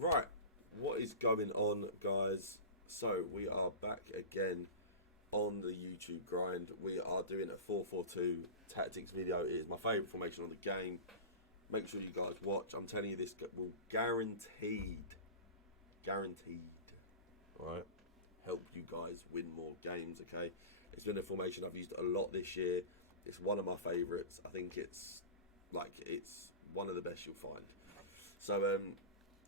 Right, what is going on, guys? So we are back again on the YouTube grind. We are doing a 4-4-2 tactics video. It is my favourite formation on the game. Make sure you guys watch. I'm telling you, this will guaranteed, alright, help you guys win more games, okay? It's been a formation I've used a lot this year. It's one of my favourites. I think it's one of the best you'll find. So,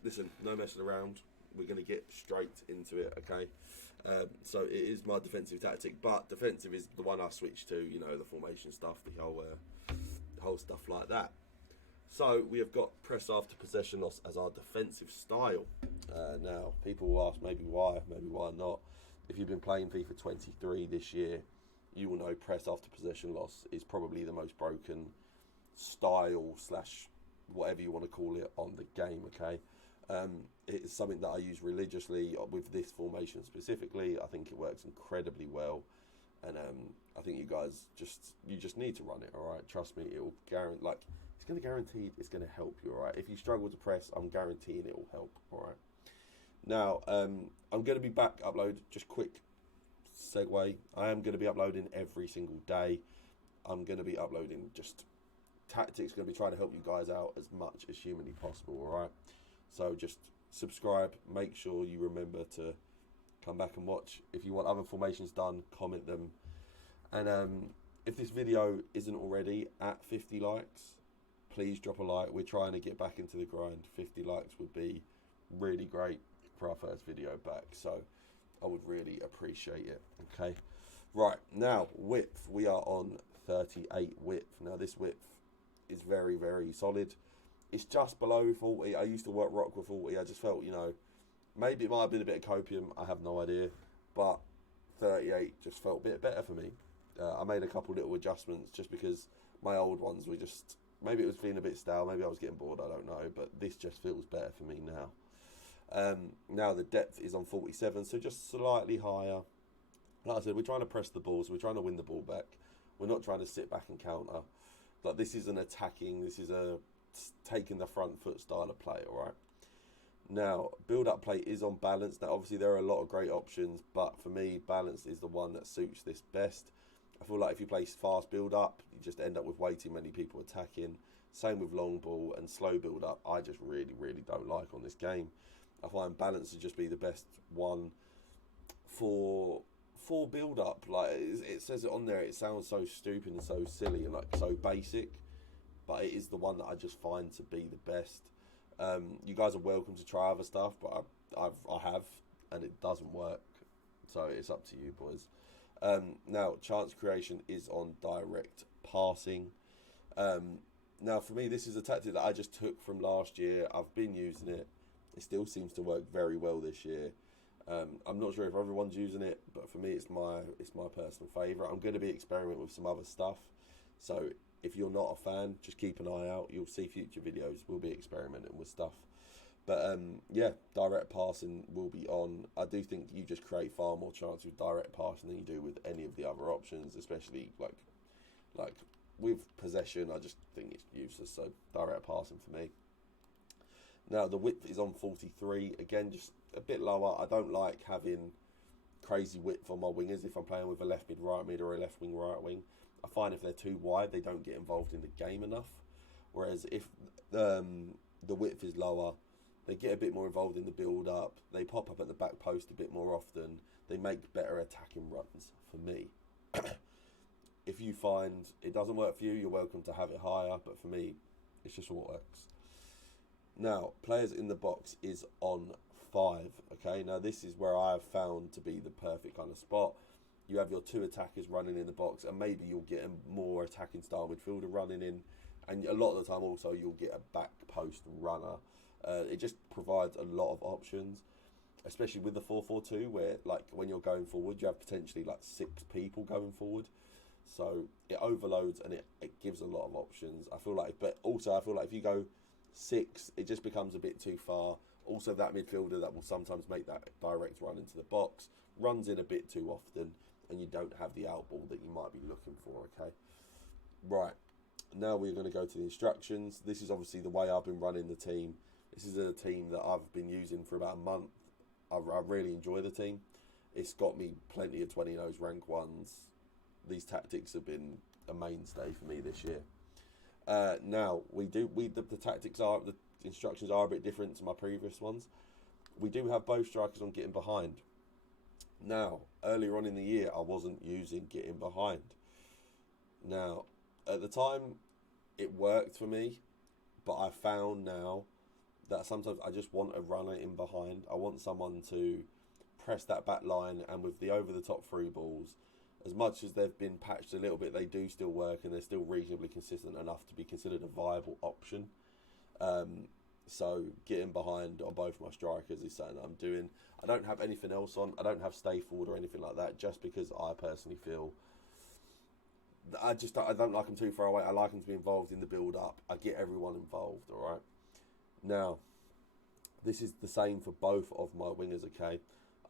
listen, no messing around. We're going to get straight into it, okay? So it is my defensive tactic, but defensive is the one I switch to, you know, the formation stuff, the whole stuff like that. So we have got press after possession loss as our defensive style. Now, people will ask maybe why not. If you've been playing FIFA 23 this year, you will know press after possession loss is probably the most broken style / whatever you want to call it on the game, okay? It's something that I use religiously with this formation specifically. I think it works incredibly well, and I think you guys just need to run it. All right, trust me, it will guarantee. It's going to guarantee it's going to help you. All right, if you struggle to press, I'm guaranteeing it will help. All right. Now, I'm going to be back upload. Just quick segue. I am going to be uploading every single day. I'm going to be uploading just tactics. Going to be trying to help you guys out as much as humanly possible. All right. So just subscribe. Make sure you remember to come back and watch. If you want other formations done, comment them. And if this video isn't already at 50 likes, please drop a like. We're trying to get back into the grind. 50 likes would be really great for our first video back. So I would really appreciate it. Okay. Right. Now, width. We are on 38 width. Now, this width is very, very solid. It's just below 40. I used to rock with 40. I just felt, you know, maybe it might have been a bit of copium. I have no idea. But 38 just felt a bit better for me. I made a couple little adjustments just because my old ones were just... Maybe it was feeling a bit stale. Maybe I was getting bored. I don't know. But this just feels better for me now. Now the depth is on 47. So just slightly higher. Like I said, we're trying to press the ball. So we're trying to win the ball back. We're not trying to sit back and counter. Like, this is an attacking... This is a... taking the front foot style of play. All right, now build up play is on balance. Now obviously there are a lot of great options, but for me balance is the one that suits this best. I feel like if you play fast build up, you just end up with way too many people attacking. Same with long ball and slow build up. I just really don't like on this game. I find balance to just be the best one for build up. Like, it says it on there, it sounds so stupid and so silly and like so basic, but it is the one that I just find to be the best. You guys are welcome to try other stuff, but I have, and it doesn't work. So it's up to you, boys. Now, chance creation is on direct passing. Now, for me, this is a tactic that I just took from last year. I've been using it. It still seems to work very well this year. I'm not sure if everyone's using it, but for me, it's my personal favourite. I'm going to be experimenting with some other stuff. So if you're not a fan, just keep an eye out. You'll see future videos. We'll be experimenting with stuff. But yeah, direct passing will be on. I do think you just create far more chance with direct passing than you do with any of the other options, especially like with possession. I just think it's useless. So direct passing for me. Now the width is on 43. Again, just a bit lower. I don't like having crazy width on my wingers if I'm playing with a left mid, right mid, or a left wing, right wing. I find if they're too wide, they don't get involved in the game enough. Whereas if the width is lower, they get a bit more involved in the build-up. They pop up at the back post a bit more often. They make better attacking runs for me. If you find it doesn't work for you, you're welcome to have it higher. But for me, it's just what works. Now, players in the box is on 5. Okay, now this is where I have found to be the perfect kind of spot. You have your 2 attackers running in the box, and maybe you'll get a more attacking style midfielder running in, and a lot of the time also you'll get a back post runner. It just provides a lot of options, especially with the 4-4-2, where like when you're going forward, you have potentially like 6 people going forward. So it overloads and it gives a lot of options. I feel like, but also I feel like if you go 6, it just becomes a bit too far. Also, that midfielder that will sometimes make that direct run into the box runs in a bit too often, and you don't have the outball that you might be looking for, okay? Right, now we're going to go to the instructions. This is obviously the way I've been running the team This is a team that I've been using for about a month. I really enjoy the team. It's got me plenty of 20-0s, rank 1s. These tactics have been a mainstay for me this year. Now, the tactics are, the instructions are a bit different to my previous ones. We do have both strikers on getting behind. Now, earlier on in the year, I wasn't using getting behind. Now, at the time, it worked for me, but I found now that sometimes I just want a runner in behind. I want someone to press that back line, and with the over-the-top through balls, as much as they've been patched a little bit, they do still work, and they're still reasonably consistent enough to be considered a viable option. So getting behind on both my strikers is something that I'm doing. I don't have anything else on. I don't have stay forward or anything like that, just because I personally feel I don't like them too far away. I like them to be involved in the build-up. I get everyone involved, all right? Now, this is the same for both of my wingers, okay?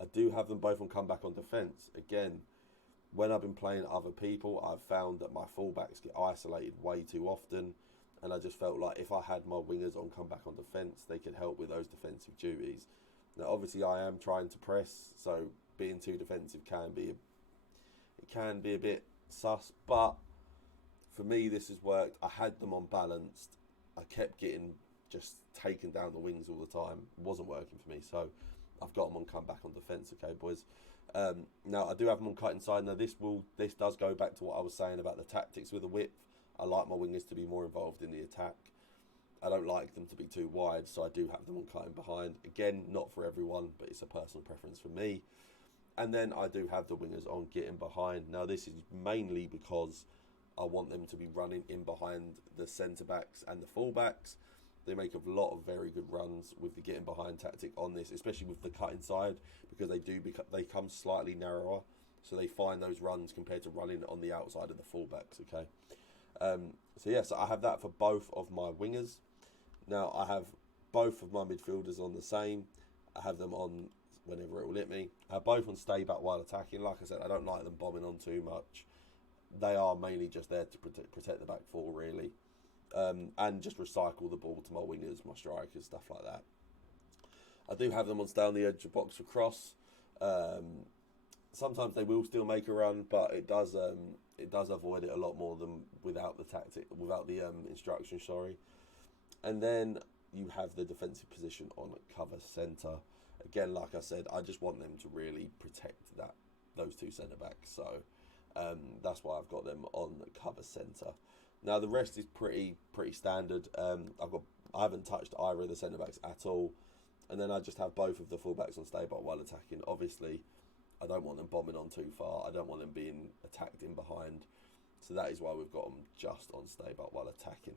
I do have them both on comeback on defence. Again, when I've been playing other people, I've found that my fullbacks get isolated way too often, and I just felt like if I had my wingers on comeback on defence, they could help with those defensive duties. Now, obviously, I am trying to press, so being too defensive can be a bit sus, but for me, this has worked. I had them on balanced. I kept getting just taken down the wings all the time. It wasn't working for me, so I've got them on comeback on defence, okay, boys? Now, I do have them on cut inside. Now, this does go back to what I was saying about the tactics with the width. I like my wingers to be more involved in the attack. I don't like them to be too wide, so I do have them on cutting behind. Again, not for everyone, but it's a personal preference for me. And then I do have the wingers on getting behind. Now, this is mainly because I want them to be running in behind the centre-backs and the full-backs. They make a lot of very good runs with the getting behind tactic on this, especially with the cut inside, because they come slightly narrower, so they find those runs compared to running on the outside of the full-backs, okay? So yes, I have that for both of my wingers. Now, I have both of my midfielders on the same. I have them on whenever it will let me. I have both on stay back while attacking. Like I said, I don't like them bombing on too much. They are mainly just there to protect the back four, really. And just recycle the ball to my wingers, my strikers, stuff like that. I do have them on stay on the edge of the box for cross. Sometimes they will still make a run, but it does avoid it a lot more than without the instruction, sorry. And then you have the defensive position on cover centre. Again, like I said, I just want them to really protect those two centre backs. So that's why I've got them on cover centre. Now the rest is pretty standard. I haven't touched either of the centre backs at all, and then I just have both of the fullbacks on stay back while attacking. Obviously, I don't want them bombing on too far. I don't want them being attacked in behind. So that is why we've got them just on stay back while attacking.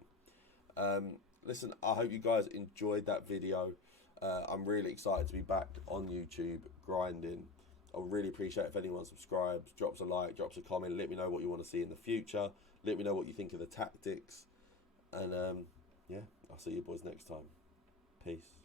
Listen, I hope you guys enjoyed that video. I'm really excited to be back on YouTube grinding. I would really appreciate if anyone subscribes, drops a like, drops a comment, let me know what you want to see in the future. Let me know what you think of the tactics. And yeah, I'll see you boys next time. Peace.